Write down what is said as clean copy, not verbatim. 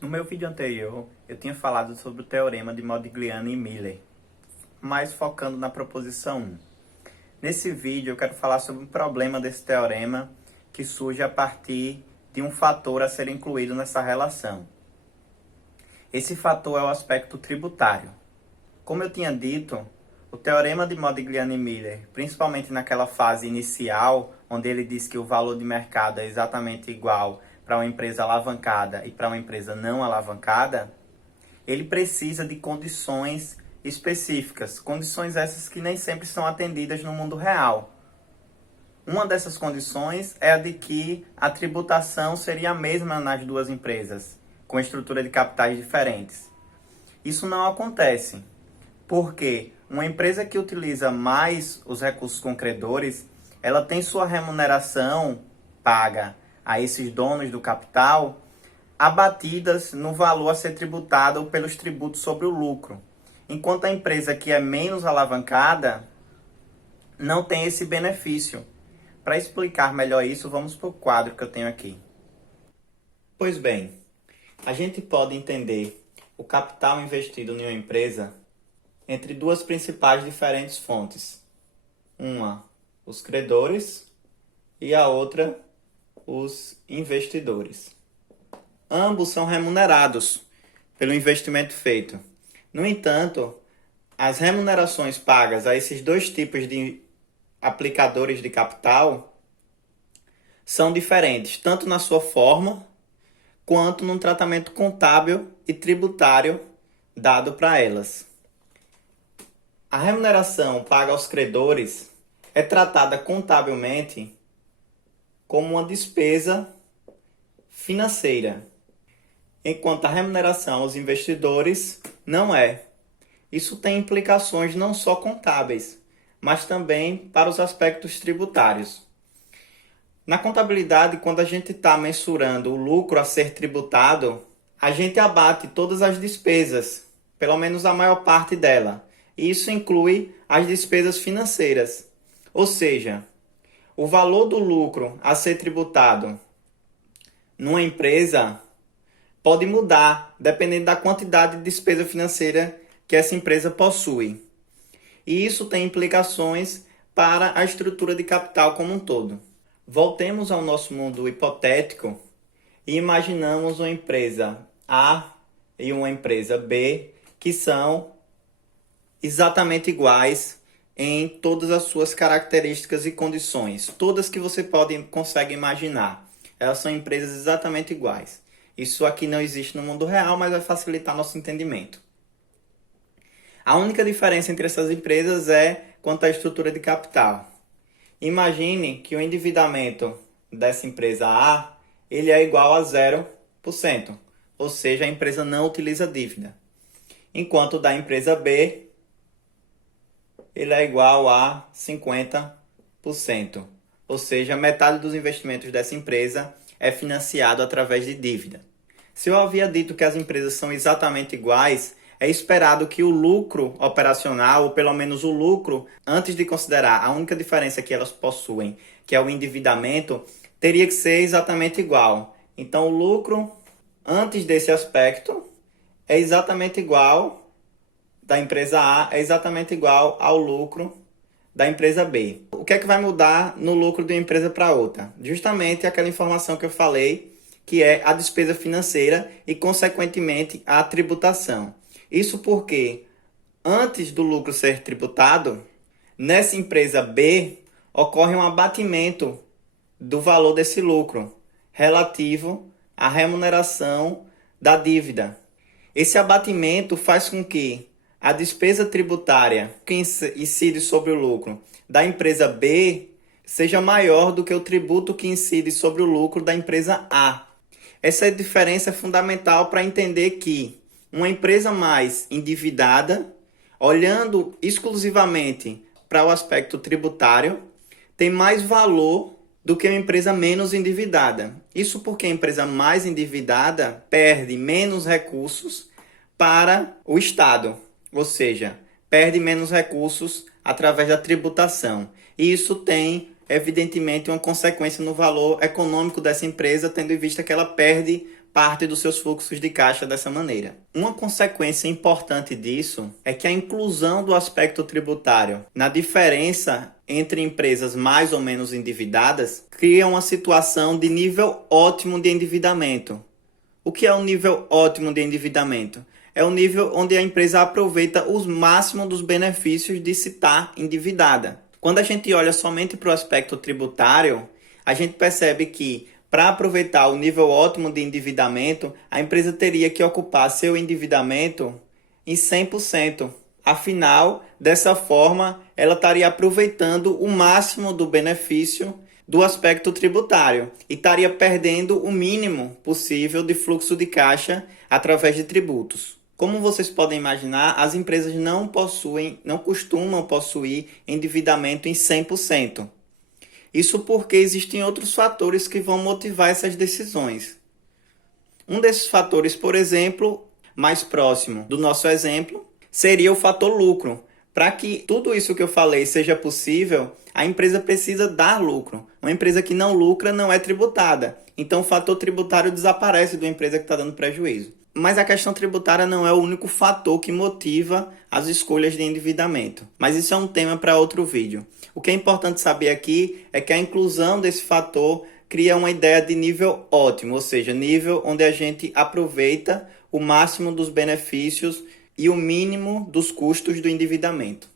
No meu vídeo anterior, eu tinha falado sobre o teorema de Modigliani e Miller, mas focando na proposição 1. Nesse vídeo, eu quero falar sobre um problema desse teorema que surge a partir de um fator a ser incluído nessa relação. Esse fator é o aspecto tributário. Como eu tinha dito, o teorema de Modigliani e Miller, principalmente naquela fase inicial, onde ele diz que o valor de mercado é exatamente igual para uma empresa alavancada e para uma empresa não alavancada, ele precisa de condições específicas, condições essas que nem sempre são atendidas no mundo real. Uma dessas condições é a de que a tributação seria a mesma nas duas empresas, com estrutura de capitais diferentes. Isso não acontece, porque uma empresa que utiliza mais os recursos com credores, ela tem sua remuneração paga a esses donos do capital abatidas no valor a ser tributado pelos tributos sobre o lucro. Enquanto a empresa que é menos alavancada não tem esse benefício. Para explicar melhor isso, vamos para o quadro que eu tenho aqui. Pois bem, a gente pode entender o capital investido em uma empresa entre duas principais diferentes fontes. Uma, os credores, e a outra, os investidores. Ambos são remunerados pelo investimento feito. No entanto, as remunerações pagas a esses dois tipos de aplicadores de capital são diferentes, tanto na sua forma, quanto no tratamento contábil e tributário dado para elas. A remuneração paga aos credores é tratada contabilmente como uma despesa financeira, enquanto a remuneração aos investidores não é. Isso tem implicações não só contábeis, mas também para os aspectos tributários. Na contabilidade, quando a gente está mensurando o lucro a ser tributado, a gente abate todas as despesas, pelo menos a maior parte dela. E isso inclui as despesas financeiras. Ou seja, o valor do lucro a ser tributado numa empresa pode mudar, dependendo da quantidade de despesa financeira que essa empresa possui. E isso tem implicações para a estrutura de capital como um todo. Voltemos ao nosso mundo hipotético e imaginamos uma empresa A e uma empresa B que são exatamente iguais em todas as suas características e condições. Todas que você consegue imaginar. Elas são empresas exatamente iguais. Isso aqui não existe no mundo real, mas vai facilitar nosso entendimento. A única diferença entre essas empresas é quanto à estrutura de capital. Imagine que o endividamento dessa empresa A ele é igual a 0%, ou seja, a empresa não utiliza dívida. Enquanto da empresa B, ele é igual a 50%, ou seja, metade dos investimentos dessa empresa é financiado através de dívida. Se eu havia dito que as empresas são exatamente iguais, é esperado que o lucro operacional, ou pelo menos o lucro, antes de considerar a única diferença que elas possuem, que é o endividamento, teria que ser exatamente igual. Então, o lucro, antes desse aspecto, é exatamente igual da empresa A, é exatamente igual ao lucro da empresa B. O que é que vai mudar no lucro de uma empresa para outra? Justamente aquela informação que eu falei, que é a despesa financeira e, consequentemente, a tributação. Isso porque, antes do lucro ser tributado, nessa empresa B, ocorre um abatimento do valor desse lucro, relativo à remuneração da dívida. Esse abatimento faz com que a despesa tributária que incide sobre o lucro da empresa B seja maior do que o tributo que incide sobre o lucro da empresa A. Essa diferença é fundamental para entender que uma empresa mais endividada, olhando exclusivamente para o aspecto tributário, tem mais valor do que uma empresa menos endividada. Isso porque a empresa mais endividada perde menos recursos para o Estado, ou seja, perde menos recursos através da tributação. E isso tem, evidentemente, uma consequência no valor econômico dessa empresa, tendo em vista que ela perde parte dos seus fluxos de caixa dessa maneira. Uma consequência importante disso é que a inclusão do aspecto tributário na diferença entre empresas mais ou menos endividadas cria uma situação de nível ótimo de endividamento. O que é um nível ótimo de endividamento? É o nível onde a empresa aproveita o máximo dos benefícios de se estar endividada. Quando a gente olha somente para o aspecto tributário, a gente percebe que para aproveitar o nível ótimo de endividamento, a empresa teria que ocupar seu endividamento em 100%. Afinal, dessa forma, ela estaria aproveitando o máximo do benefício do aspecto tributário e estaria perdendo o mínimo possível de fluxo de caixa através de tributos. Como vocês podem imaginar, as empresas não costumam possuir endividamento em 100%. Isso porque existem outros fatores que vão motivar essas decisões. Um desses fatores, por exemplo, mais próximo do nosso exemplo, seria o fator lucro. Para que tudo isso que eu falei seja possível, a empresa precisa dar lucro. Uma empresa que não lucra não é tributada. Então o fator tributário desaparece de uma empresa que está dando prejuízo. Mas a questão tributária não é o único fator que motiva as escolhas de endividamento. Mas isso é um tema para outro vídeo. O que é importante saber aqui é que a inclusão desse fator cria uma ideia de nível ótimo, ou seja, nível onde a gente aproveita o máximo dos benefícios e o mínimo dos custos do endividamento.